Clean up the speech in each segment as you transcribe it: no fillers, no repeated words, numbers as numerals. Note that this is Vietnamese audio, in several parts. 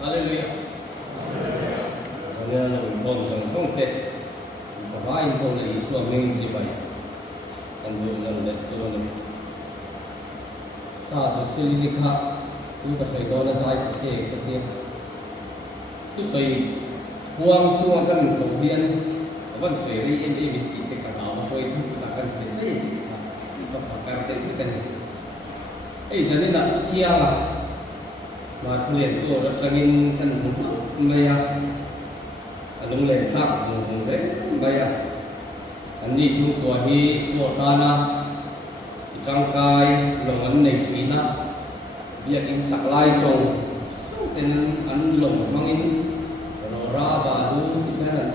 Hallelujah. Hallelujah. Bon sang song te. Sabain ko na isu aming jibay. Ando lang dat chulo ni. Ta tu sili kha tu ka sai do na sai che ke tu sai buang chuang kan to bian wan seri em em ti te ka ma koi tu ta kan pe sai ka pakar te tu kan ei jani na thia la mà liền tôi đã trăng in căn mây à anh lên thác dùng đấy mây à anh đi chung tuổi hi tuổi ta na trong cai lòng anh này khí na việc in sạc lai song nên anh lòng mang in rồi ra và lu cái này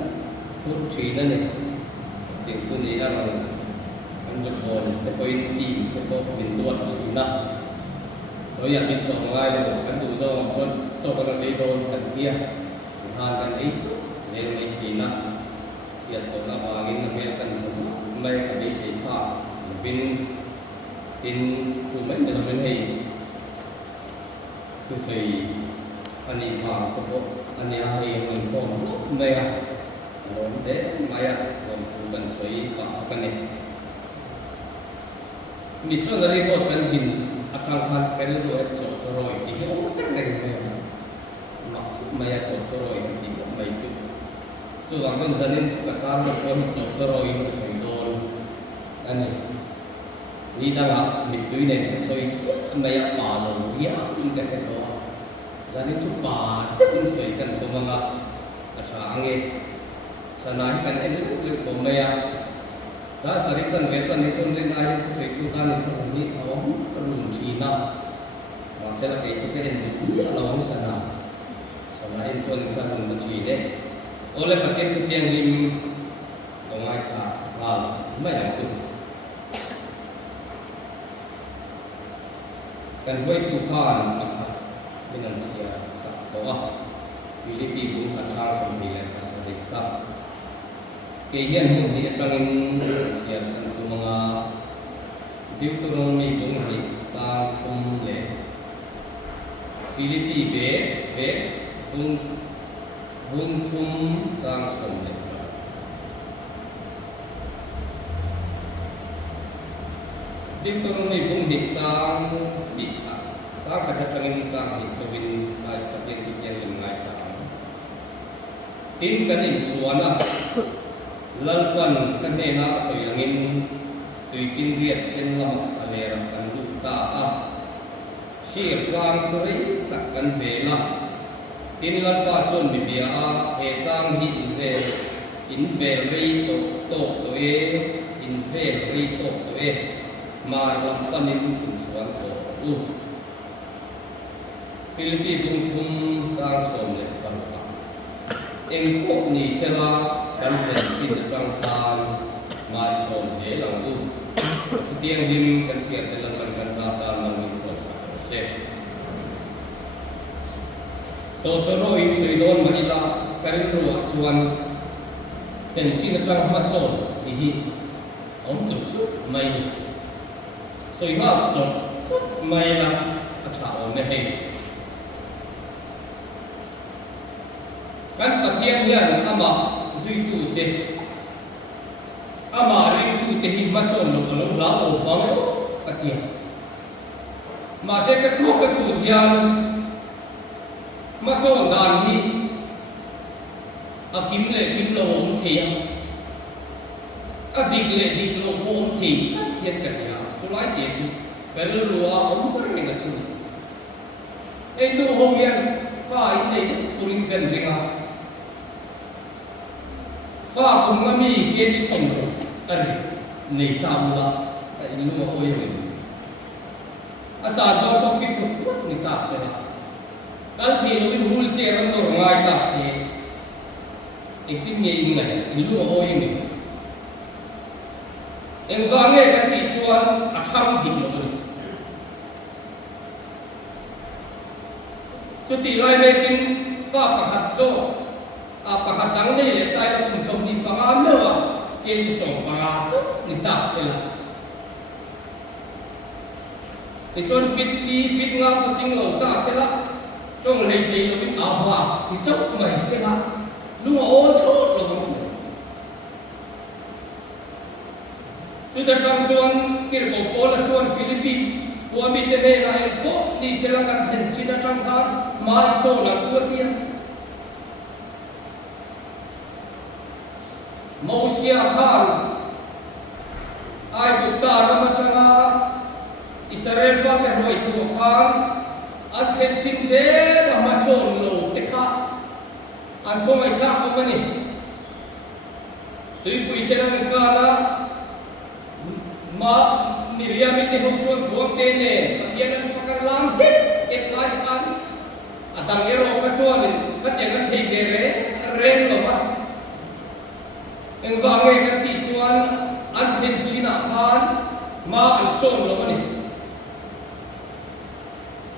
phút chỉ đây này tiền tôi nghĩ là anh chụp hồn để coi đi để coi biển tuột chỉ na rồiอยากเป็นสองลายเลยกันดูโซ่กันดีโดนกันเกียทานกันอีกเรียนในชีนะเกียรติตัวบางอินเรียนกันไม่กันดีสีผ้าเป็นคือไม่เป็นอะไรให้คือฟรีอันนี้ผ้าก็พบอันนี้ให้เงินก็ไม่อะโดนเด็กไม่อะโดนผู้กันสวยกันเนี่ยมีส่วนอะไรก็เป็นสิ่งakan kan itu coroi ini orang kan mak maya coroi ini mai itu so angkan zanin kasar pun coroi itu sendol ani ni dah mitu ini soi maya palu dia ini kan zanin tu pa tu soi kan tu manga asa ange sanai kan ini tu maya dah sering sangat itu ni ayat fikutan itu ni awam terus Cina, masalah itu kan dia lawan sana, selain pun sana Cina, oleh pakai itu yang lim, dongai sa, lumayan tu. Kan itu kan apa, dengan siapa, Filipina bukan hal sembilan Amerika. Kehian dia akan siapkan tu mga Deuteronomy bunghi tangkum le Filipi be bungkum tangsom le Deuteronomy bunghi tang bita tang kadang tang hitowin ay kapit yang lingay sa in kanin suwana lalpan kanena soyangin tuifin riat sen lam alera kan duta sir kwang suri takkan bela in lalpa chon bibia esang hi in ve rei to e in ve rei to e mar lam panin kun suan to Filipi bungkum sang som le parta engkok ni sela kan tin tang tan mai som je lang tu tiang dim kan siat dalam kan sata mang som se toro in suidon manita kan ru chuan ten chin tang ma som hi om tu mai soi ha chot mai la acha on ne he kan pathian hian ama zui tu te ama ring tu te hi mason lo la o bang takia ma se ka chu hian mason dan hi akim lo om thia dik lo om thi hian ka ya chu lai te chu per lo om par ne chu ei tu ho hian fa in nei surin kan ringa fa cùng ngami kia đi sông rồi, ari nei tam la, ini lu mau yang ini. Asal jauh tu fit tu ni tak sah. Kalau dia lu hul cera tu ngai tak sah. Iktim ni ingat, ini lu mau yang ini. Engkau kan dijual acang hidup tu. Cuti lain mungkin fa pahat jo. Apakah ni letai pun somni pangamnya ini som pangat ni tak sila. Itu fit ngap puting lo tak sila trong này thì nó bị ảo hòa thì chốc mày sẽ là đúng ô chốt là không chúng ta trong chuan kia cổ cổ là chuan Philippines của mình đây là em cố đi sẽ là căn thành chúng ta trong tháng mai số là của tiên Moses Khan ai cũng ta ra mà chăng Israel pha cái hồi chùa Khan anh thêm chính thế là mà số lỗ thế khác anh không ai khác không anh tuy quý sẽ là cái là mà Miriam ini hujung buang tene, dia nak fakar lam, lai kan, adang ero kacuan, kat yang kan cegere, ren loh engvange kan ticuan, anjing Cina kan, ma anson loh ni,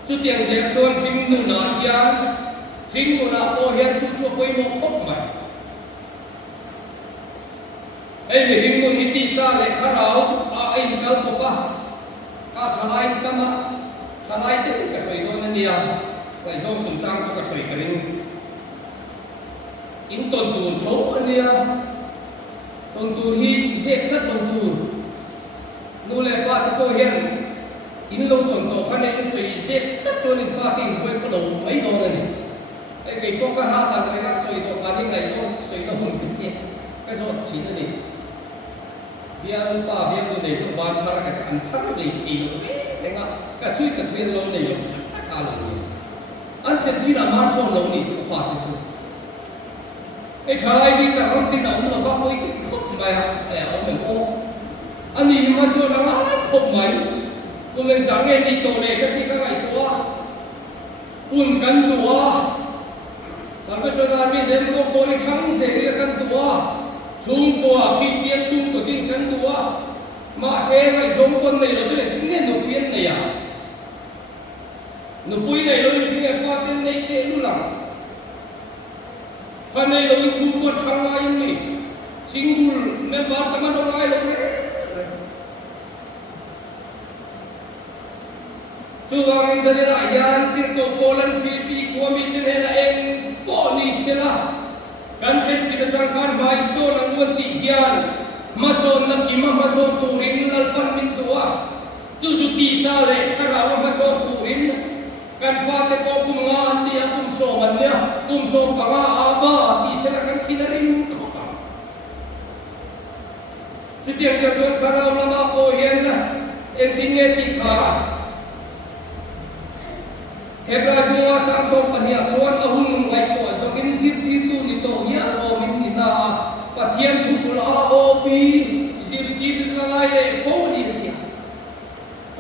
cuti yang saya cuan film nuna pohian cucu koi mokok mai. Ai film nun hiti sa lekharau ai kal poka ka thalai kama thalai te ka soi don ania lai zong tum chang ka soi karing in ton tu tho ania ton tu hi je ka ton tu nu le pa ko hian in lo ton to khan ne soi je ka chon in fa king koi ka do mai don ani ai ke ko ka ha ta ne ka soi to ka ni lai zong soi ka hun ti ka zo chi ni biar lupa biar lu deh ban tar ke antar deh itu tengok kacui lo deh kalau ni anjir Cina manson lo ni tu faham tu cakap ni kalau kita umur apa pun itu kop mai orang ko ani masuk orang kop mai kemudian sangat ni tu deh ketika mai tua pun kan tua sampai saudara ni saya mau kau ni cang saya kan tua chung tua Christian chung của tin kan tua mà xe này giống con này rồi chứ này tính nên nộp viên này à nộp quý này rồi thì này pha tên này thế luôn làm pha này rồi chung con chăng ai này single member teman orang ai rồi chuang anh ra đây là yan tiếng cổ Poland Philippines của mình thế này là em có ni sẽ là kan sen cita jangkan mai so nang wan ti hian mason nam kima mason turin lalpan min tua tuju ti sa le khara mason turin kan fa te ko kum nga ti kum so man nya kum so pa nga aba ti sa kan thinarin ko ka chutia sa jo khara lama ko hian na en tinge ti kha hebra bunga chang so pania chuan ahun ngai to zokin zit ti tu ni to ya o min ni na pathian thu pula o pi zit ti la lai le fo ni ni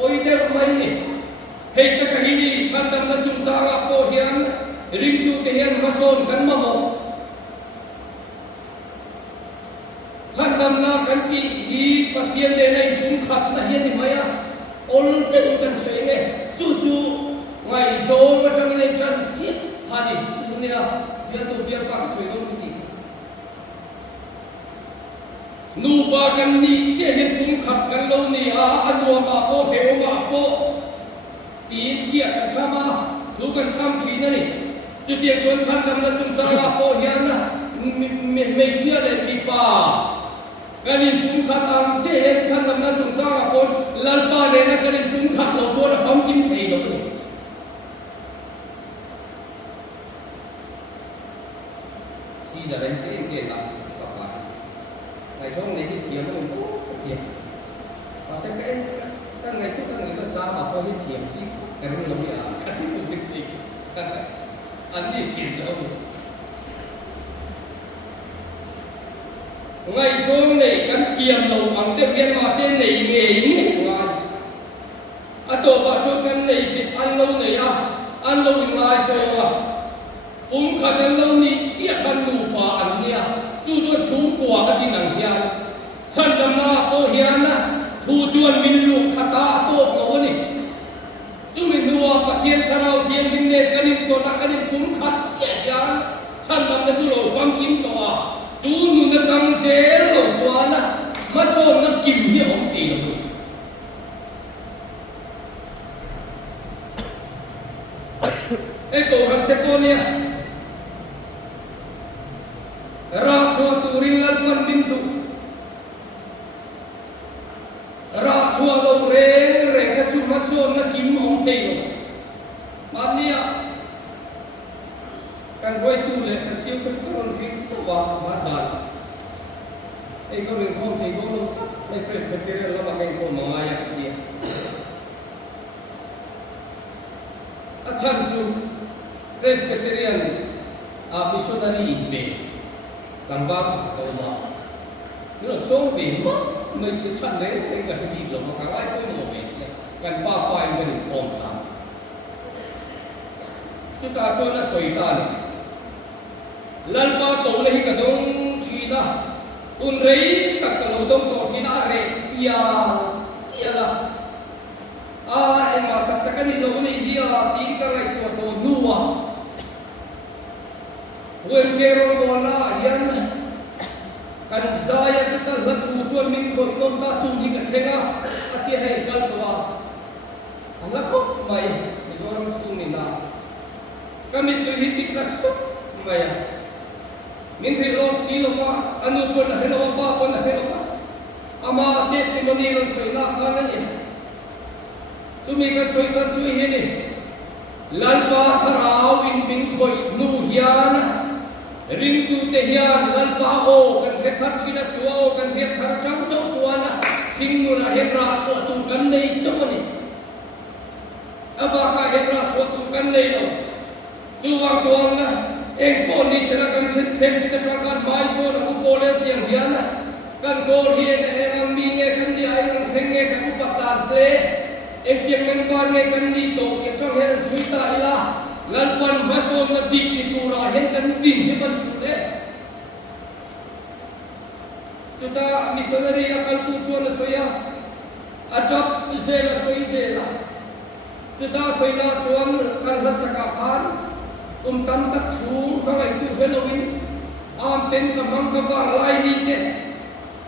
oi de mai ni hei ta ka hi ni chandam na chung chang po hian ring tu ke hian mason kan ma mo chandam na kan ki hi pathian de nei bum khat na hian ni maya ol te kan se nge chu chu ngày số mà trong cái chân chiết thà đi như nào biar tu biar pak suy đâu đi nu ba kan ni che hết cũng khát kan lâu ni anh mua mà po hiểu mà po tí chiết kan chama lu kan cham chi này chứ tiền chuẩn chăn đâm là chúng ta là po hiền na mấy chiết này đi pa cái này cũng khát ăn che hết chăn đâm là chúng ta là po lần ba này là cái này cũng khát lâu cho là phong kim thầy đâu giờ đánh cái tiền là hoặc là ngày trong này thì thiểm nó cũng thiểm và sẽ cái ngày trước các người ta cha mà coi cái thiểm đi cái nó là cái một cái gì anh đi chuyển cho ông ngày trong này cái thiểm đầu bằng tiêu viên mà trên này nghề nhỉ ngoài tổ bà cho cái này chỉ ăn lâu này ăn lâu thì ngoài rồi à khả năng lâu ni siết khăn đủ bà anh nia chú cho chú quả cái gì năng hiền sân đầm na cô hiền na thu chuan min lu khát ta tốt lâu ni chú mình mua phát hiện sao thiên linh này cái này tôi là cái này cũng khát siết hiền sân đầm na chú lâu phong kim to chú nu na trăng dễ lâu chuan na mà số na kim ni ông thì rồi cái câu California ra chua turin lalpan bintu ra chua lo re ka chu maso na kim ong thei mania kan roi tu le kan siu ka chu ron ring sawa ma jan ei ko ring khom thei go lo ta nei presbyterian la ma ngai ko ma ya kia achan chu presbyterian a missionary be làm văn cầu mà nếu là số về mà mình sẽ chọn đấy cái cái gì rồi mà cái ai cũng ngồi về gần ba phái mình ổn lắm chúng ta cho nó soi ta này lần ba tổ này cái đông chỉ đó tuần rấy các cái đông tổ chỉ đó rấy kia kia là em mà các cái này đâu này kia tí cái này tổ nua Wen kero bona yan kan zaya kita latu tuan min khot nom ta tu di ka senga ati hai kal twa angla ko mai mizoram stung na kami tu hiti ka su maya min thi ron si lo ka anu ko na helo pa ko na helo ka ama testimony ron soi na ka na ni tumi ka choi chan chui he ni lal pa tharau in bin khoi nu hian ring tu te hian lal pa o kan he thar china chuo kan he thar chang chau chuana thing nu na he ra chu tu kan nei choni aba ka he ra chu tu kan nei lo chuang chuang na eng po ni sera kan chen chi ta kan mai so na ko le tiang hian na kan ko hi en mi nge kan di ai ang seng nge kan pa ta te ek tiang men kan nge kan di to ke chang he chui ta ila lalpan maso na dik ni tura hen kan din he kan tu kita missionary akal tu na soya ajab zela soi zela kita soina chuan kan rasaka khan tan tak chung hangai tu helowin am ten ka mang ka var lai ni te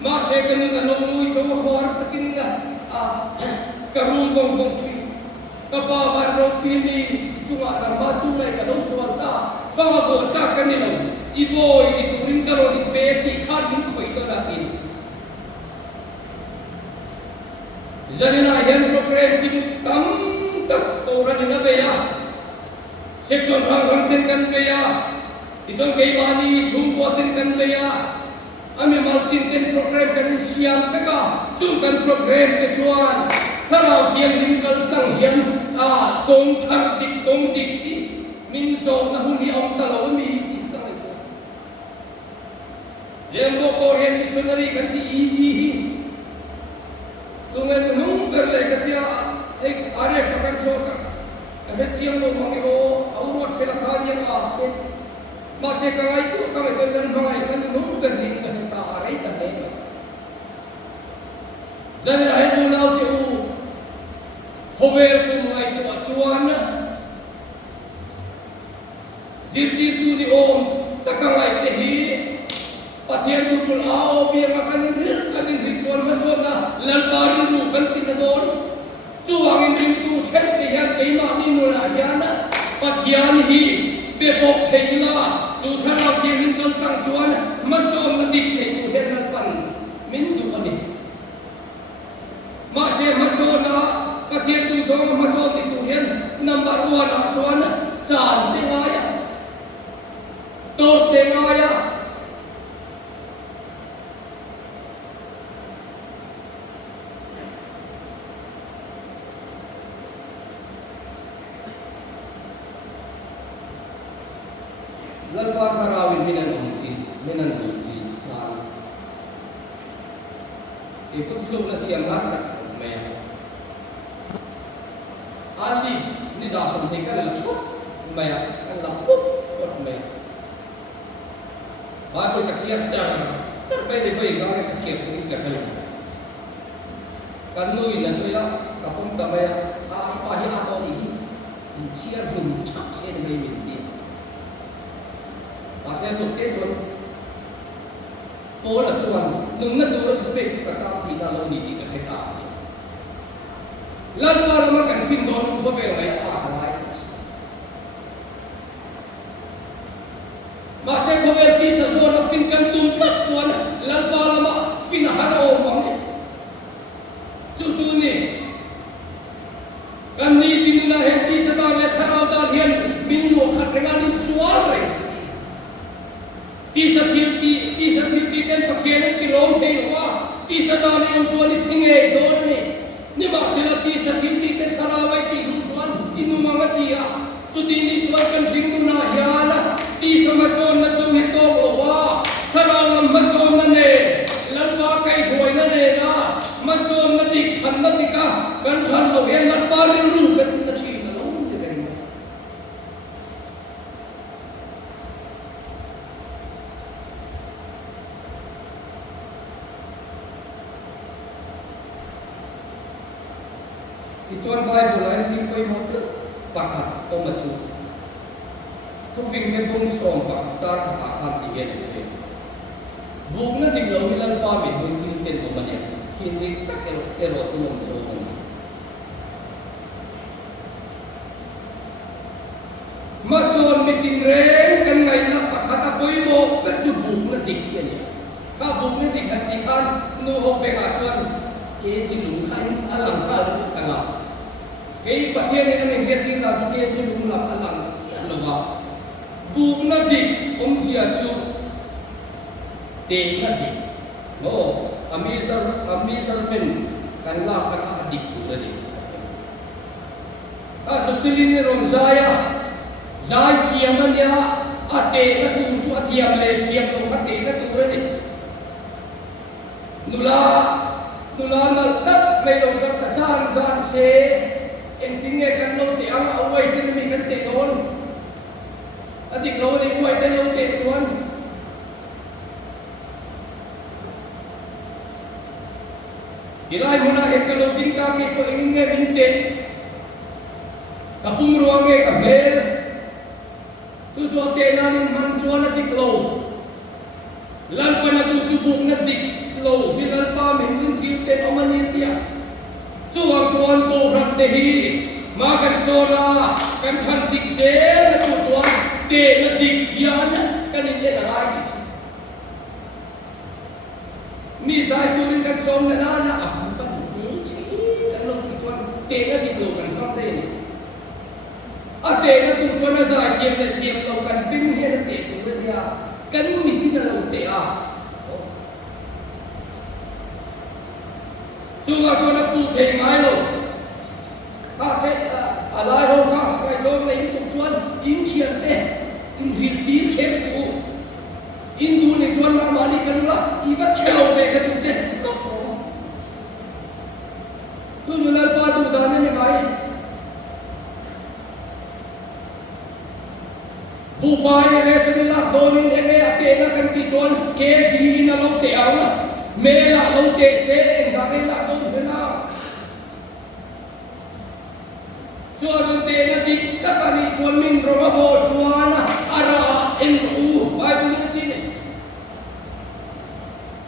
ma se kan na no mui so khor takin na karung bong bong chi ka ba ba ro pi ni chunga da ma chu lai ka dong suan ta fa ma bo ta kan ni lo i boy i turin ka ro ni pe ti khan min khoi to na pin janina hen program kim tam tak to ra ni na be ya section rang ten kan be ya itong kay mani chung po ten kan be ya ame maltin ten program kan siam ka chung kan program ke chuan tharau hian lim kal tang hian tong thar dik ti min so na hun hi om ta lo mi ti ta ko jem bo ko hian missionary kan ti hi tungan nung per le ka tia ek are fakan so ka he chiam lo mangi o aurot sela khan yang te ma se ka ai ko ka me kan ngai kan nung per dik ka ta are ta ne jan ai mo lau te u hover tu mai tu achuan zirti tu ni om takangai te hi pathian tu pul ao bi ma kan ri chuan ma so na lal parin ru kan tin na don chuang in tin tu chen te hian ke ma ni nu la hian pathian hi be bok theila chu thara ti rin kan tang chuan ma so ma dik ne tu hen na pan min du ani ma se ma so na pathian tu so ma so ti tu hian number 1 a chuan chan te nga ya to te nga ya lalpa tharawin minan umci khan e ko thilo la siam har tak me ali ni za som the kan la chu me kan la put kot me ba ko tak siam char sar pe de bai ga ka siam sing ka thal kan nui na soya ka pum ta me pa hi a to ni chiar hum chak sen me min ti pasal tu ke tuan, pola tuan, nungna dulu tu pek tu kata kita lalu ni kita kita. Lalu orang makan film don, kau berai apa lagi? ni ba sila ti sa hindi te saraway ti lutuan inu mga tiya so di ni tuan kan rindu na hiala ti sa mason na chumito wa sarawang mason na ne lalwa kay hoy na ne na mason na ti chan na ti ka kan chan lo yan na parin ru kat na chi na lo ti ben Ituan Bible ay hindi ko yung mga pakat o machu. Tufing may bong som pakat sa kakakan iyan siya. Buong na tinglaw nilang pamit kung tintin o maniya. Hindi takero tulong sa utang. Mason miting rin kan ngayon na pakatapoy mo pero buong na tingyan niya. Buong na tinghan nuhong pengacuan. Kesi lungkain alang ka tanga. Kaya patiyan nila ng hiyati na kesi lungkap alang si alawa. Buong na di siya chu. Deng na di. Oo. Amisar pen kanla kakadik ko na di. So silin ni Rom Zaya kiyaman niya ate na kuncu at yam le kiyam lo ate na tura di. Nula naltat may longgar tasan se entingnya kan lo ti ang away din mi kan te don adik lo ni away din lo te tuan ilai muna ekalo tingkang ko ingin binte kapung ruange kabel tuju te nanin manjuan adik lo lan pana tujubuk nadik lo bilal pa min ten omanitia chuang chuan ko rat te hi ma kan sola kan chan dik se na chuan te na dik hian kan in le rai mi sai tu kan som na na afan pan ni chi kan lo ki chuan te na dik lo kan rat te ni a te na tu chuan na sai kiam le thiam lo kan ping he na te tu le ya kan mi ti na lo te a Cuma na phụ thể mãi rồi cái lại hôm qua cái chỗ này cũng chuan in chuyện đấy in việt tín khép số in du này chuan mà đi cái đó đi bắt treo về cái tụng chết tôi như là qua tụng đàn này mày bu phai này sẽ là đôi bên này cái nó cần tí chuan cái gì nó lâu tẹo mà mẹ là lâu tẹo sẽ ra cái là đâu thế nào chuan te na dik takani chuan min roma bo chuan ara en u bai bu ni ni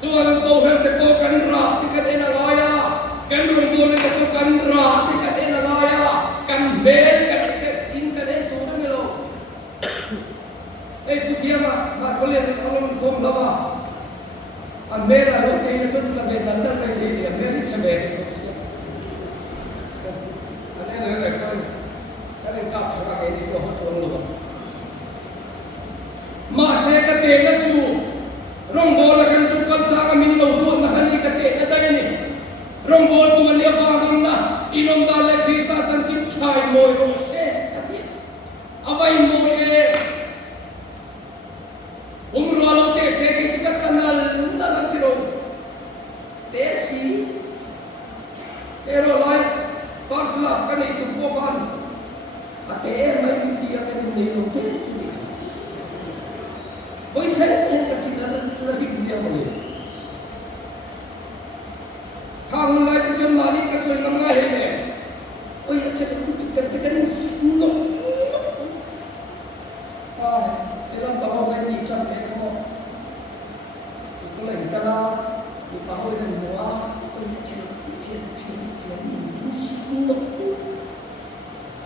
chuan to hel te ko kan ra ti ka ena loya kan ro bo ni ko kan ra ti ka ena loya kan bel ka in ka den tu na lo ei tu thia ma ko le alon kom la ba an bel la lo te na chun ka be nan da kai te ni an bel se be này cái này cặp số cái gì rồi chuồn luôn mà xe cái tiền nó chu rong bò là cái chu con sa cái mình đầu tuột mà cái tiền cái đây này rong bò tuột liêu phang đâm na inom ta lại khi ta chân chim chai mồi rong xe cái tiền avai mồi cái umro lo te xe cái cái canal na lang tiro te si pero lại first love kan itu bukan ATM mai dia kan ni lo te curi oi saya yang kita lagi dia boleh hang lai tu jom mari kan so nam lai he oi acha tu kan no dalam bawa mai ni cam pe kamo sekolah kita di pahoi dan mua oi acha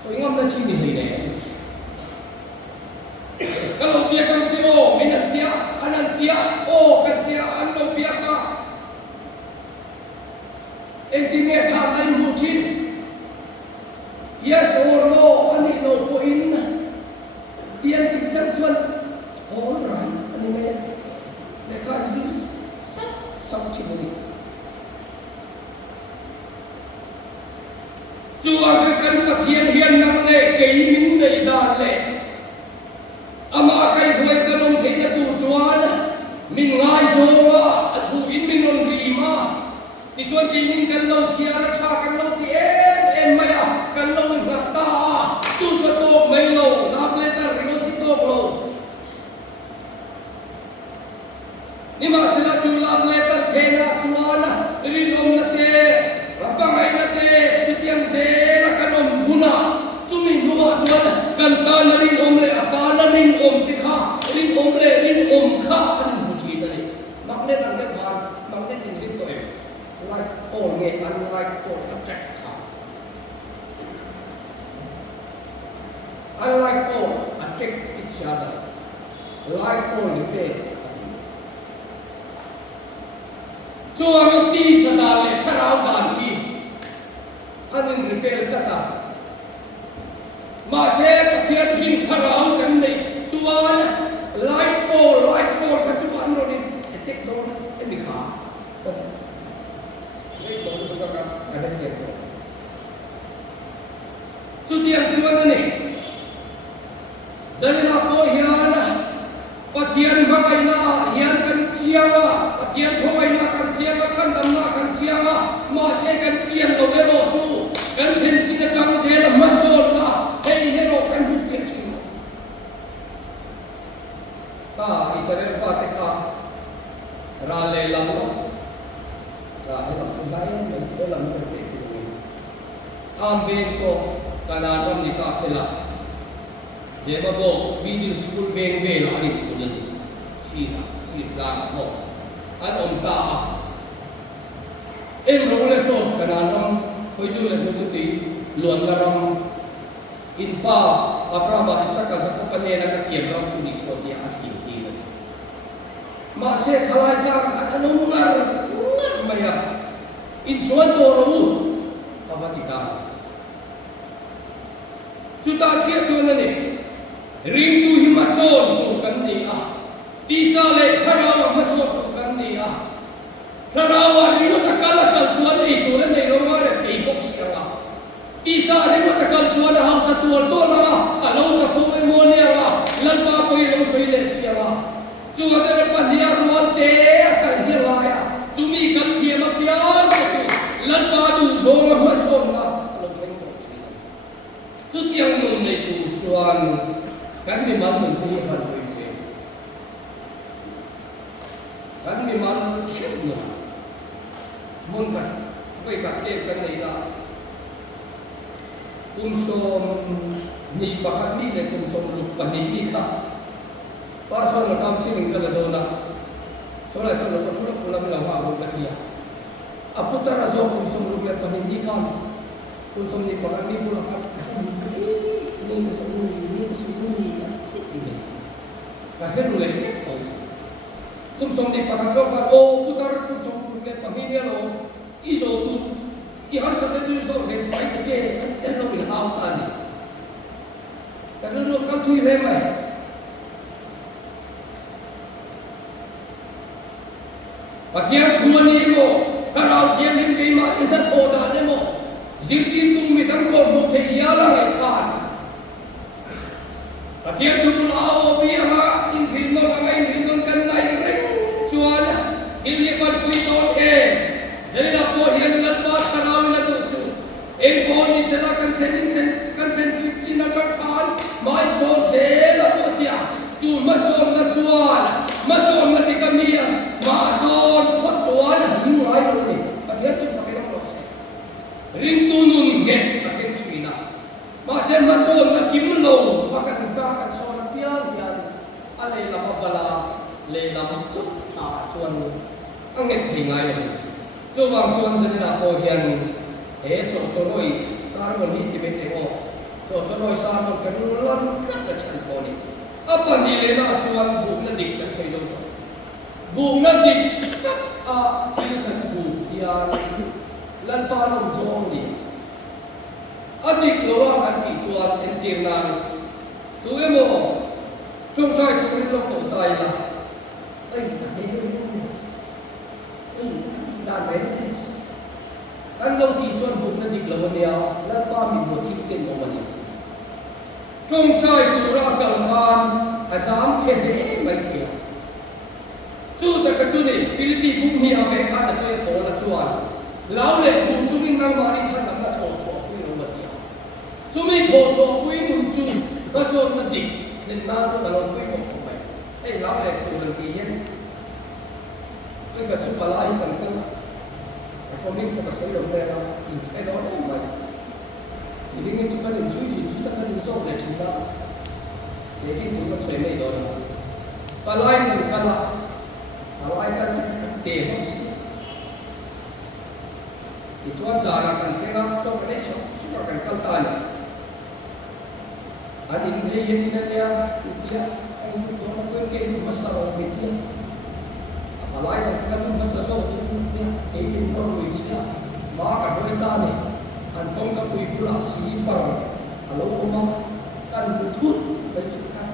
tôi ngâm lên suy nghĩ này kalau dia kan ciro minat anan dia kan dia anu dia ka intinya cara mucin yes or no ani no point dia tiksan cuan all right ani me mereka exist sab cini chuan kan pathian hian nang le ke min nei da le ama kai huai kan om thei na tu chuan min ngai zonga athu in min on ri ma ti chuan ti min kan lo chia ra tha kan lo ti em mai a kan lo ngat ta tu ka to mai lo na ple ta ri lo ti to lo ni ma sila chu la ple ta the na chuan ri om na te ra pa mai na te ti tiang se ra kan om huna chu min hua chuan kan ta na rin om le ata na rin om ti kha rin om le rin om kha an hu chi ta ni mak le nang le ban mak le tin sin to em like all nge an like all subject kha unlike all attract each other like all repay chuan ti sa da le tharau dan ki anin repay ka ta ma se pathian hin tharau kan nei chuan like all ka chuan ro ni etek do e mi kha ei to to ka ka da ke to chu tiang chuan ni zalina po hian pathian bhakai na hian kan chianga pathian thoi na kan chianga chan dam na kan chianga ma se kan chiang lo le ro chu kan sen chi ka chang se la ma so na ei he ro kan hu fe chu ta Israel fatika ra le lam lo ra he lam lai me le lam ka pe tu am be so kana ram ni ta se la je ma bo middle school veng ve la ni tu ni si la mo an om ta em ro le so kana ram hoi du le tu ti luan la ram in pa Abraham Isaka sa kapane na kakiam ram chu ni so ti asi ti ma se khalai ja anong ngar maya in so to ro abatika chu ta chia chu na ni ring tu himason tu kan ni a ti sa le kharawa mason tu kan ni a kharawa ri no takala kal chuan ei tu le nei ro ma re thei bok sia a ti sa ri no takal chuan ha sa tu to la a lo cha pu me mo ne a lan pa poi lo soi le sia a chu a de pa dia ruan te ka hi la ya chu mi kal thia ma pian chu lan pa du zo ma mason na lo thei bok sia chu tiang no nei tu chuan kan mi man mun ti han oi te kan mi man chep na mun ka vai ka ke kan nei la som ni pakhat ni le som luk pa ni kha pa so na kam sing ka do na so la so ko chura pula mala ha ro ka dia aputa ra zo som luk le pa ni kha som ni pakhat ni pula kha ni so ni ka helu le kum som ni pakhat zo ka o putar kum som luk le pa ni lo i zo tu i har sa te tu so he pai ke che en lo bin hau ta ni ka lu ka thui le mai pathian thuan ni mo sarau thian nim ke ma in sa tho da ne mo zir tin tu mi dang ko mo the ya la ngai khan pathian tu la o bi ama in hin ma ba ngai hin don kan nai reng chuan il ni par pui ton e zela po hian lat pa sarau na tu chu en ko ni se la kan sen chip chin na tar khan mai so je la po tia chu ma so na chuan ma so na ti kamia ma so thot chuan hin ngai lo ni pathian tu fa ke lo se ring tu nun nge a sen chuina ma sen ma so na kim lo ma kan so na pian hian a le la bala le lam chu tha chuan ang nge thei ngai lo chu wang chuan zan na po hian e cho noi sar mo ni ti be te o cho noi sar mo kan lan ka ka chan ko ni apa ni le na chuan bu na dik kan sei do bu na dik a chi na bu ya lan pa lo zo ni adik lo wa kan ti chuan en ti na tu e mo chung chai tu ri lo ko tai la ai na me ai da me kan lo ti chuan bu na dik lo nia la pa mi mo ti ken mo mani trong chai tu ra kal khan azam che de mai thia chu ta ka chu ni philippi bum hi ave khan a soi thol la chuan lao le ku tu ning nang mari chan na tho tho pu lo ma tia chu mi tho tho pui mun chu ba so na dik len na chu na lo pui mo ko mai ai lao le ku lan ti yen le ka chu pala hi kan ka ko min ko sai lo le na in sai lo le mai ni ngi chu ka ni chu ji chu ta ka ni so le chu da le ki tu ka chhe mai do na pala ni ka la pala ka te ho si thì chuan giả là cần thế nào cho cái đấy sống suốt cần cao tài anh nhìn thấy hiện nay kia anh cũng có một cái mà sao mình kia mà lại là cái mà sao sao kia cái nó rồi xí mà cả đôi ta này anh không có quỳ bula xí bảo alo mà anh cũng thút với chúng ta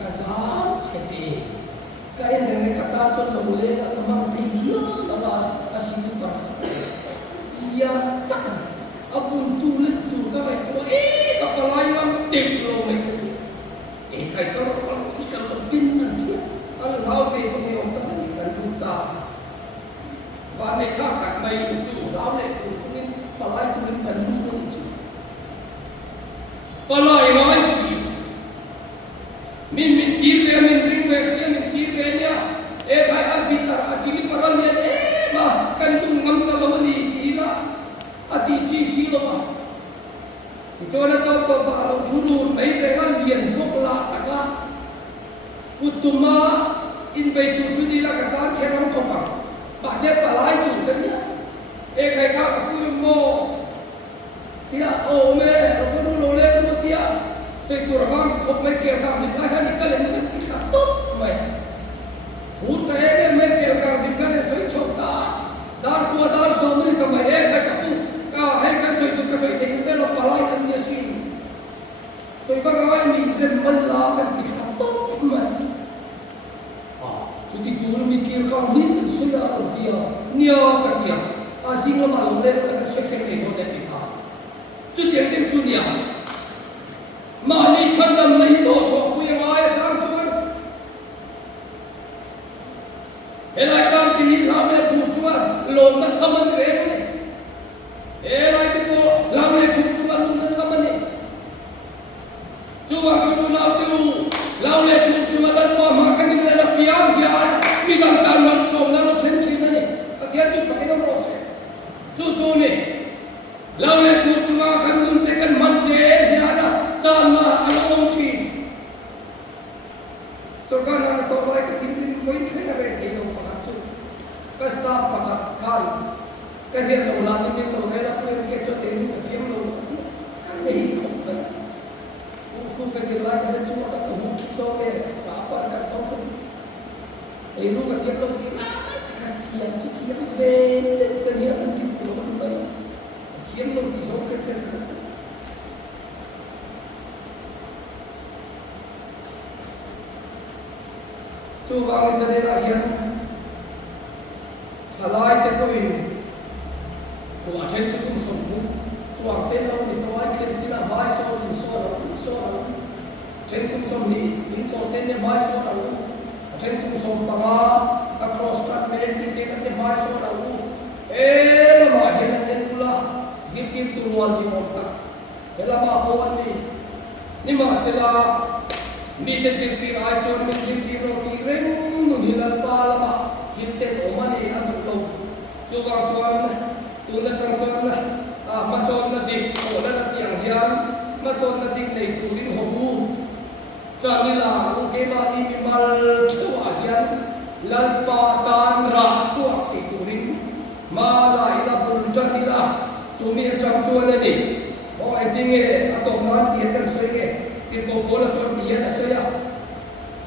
cái giá sẽ đi cái này cái ta cho nó lên là nó mang thấy nhiều là xí bảo ya tak abun tulit tu ka mai ko kapalai wan tim lo mai ka kai ka ro ko ikal lo tin nan ti al lau ve ko mi om ta ni kan tu ta va ne cha tak mai tu lau le tu ni palai tu ni kan tu ni chu palai nói si min tir ve min ring ve se min tir ve nya thai al bitar asili paral ya ma kan tu ngam ta lo ni ati chi si lo ma cho na to ko ba lo churu mai be ma lien bok la taka utuma in be tu chu di la ka ta che ron ko ba che pa lai tu kan ya kai ka ku mo tia o me ko nu lo le ko tia se tu ra bang ko me ke ka ni ba ha ni ka le ni ka to mai hu ta e me ke ka ni ka ne sai chota dar ko dar so ni ka mai kai ka hay cái sự tự cái sự thì cái nó palai kan dia sin so ikan rai ni kan mala kan kita top man jadi guru mikir kau ni sudah dia nia ka dia asing la malu le ka sek ni ho de kita tu dia tem tu dia ma ni chandam nahi to cho ku ye ma ya chang chuan helai kan ti la le bu chuan lon na thaman re ne lai ti ko lam le khu chu ban na tham ne chu wa chu na tu lao le khu chu ma dan pa ma kan ni la piang ya mi dan tan man som na no chen chi ne a kia tu fa ke no se tu ne lao le khu chu ma kan dun te kan man se ya na cha na an ong chi so kan na to lai ka tin ni foi se na re thi no pa chu ka sta pa khan cái việc đầu là cái việc đầu này là cái cho tiền cái chiếm luôn cái gì không cần phu cái gì lại cái chúng ta tổng hợp to cái cả quan cả tổng cái thì lúc cái chiếm luôn thì cái thiệt về cái gì cũng chịu của nó vậy chiếm luôn thì số cái chú vào cái này là hiện trả lại cái tôi của trên chúng tôi sống cũng toàn tên đâu thì tôi trên chỉ là vai số thì số đâu trên chúng sống thì chính tôi tên là vai số đâu trên chúng sống bằng các cross cut men thì cái vai số đâu là mà hiện là nên là giết kim tu luôn thì một ta thế là mà cô anh đi nhưng mà sẽ là mi tên giết kim ai cho mình giết kim rồi thì rèn mình hiện là ba là mà giết tên của mình thì ăn được đâu chưa vào cho tu na chang chang na ma son na dik o na tiang hian ma son na dik nei tu rin ho bu cha ni la ko ke ma ni mi mal chua hian lal pa tan ra chua ki tu rin ma lai la bul cha ni la tu mi chang chua na ni o ai ding e atom nan ti kan soi ke ti ko la chon ni na so ya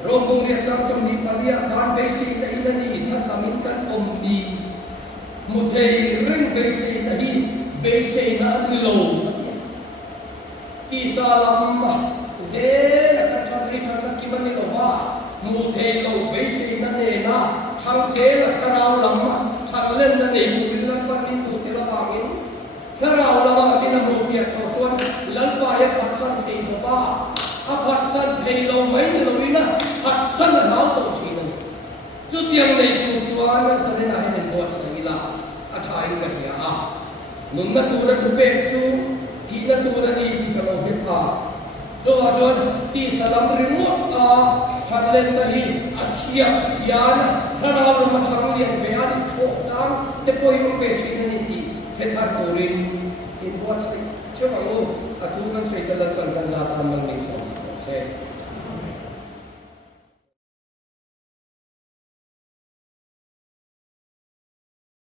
ro bu mi chang chong ni pa dia khan be si ta ina ni cha ta min kan om ni một thầy rinh bê sĩ là hi bê sĩ là lầu kỳ sa lâm dễ là các chân đi chân kia bên này là một thầy lầu bê sĩ là nè na chăng dễ là sa rau lắm chăng lên là nè một bên là bên tụ thì là vàng sa rau là yang nei tu chuan chane na hen bo sangila a thain ka hia a nun na tu ra thu pe chu ki na tu ra ni ka lo he tha jo a jo ti salam rimot a thanlen na hi a chia hian thara ro ma chang lian ve a ni tho chang te poi mo pe chi na ni ti he thar ko rin in what state cho ang lo a tu kan sei ka lan kan kan za ta mang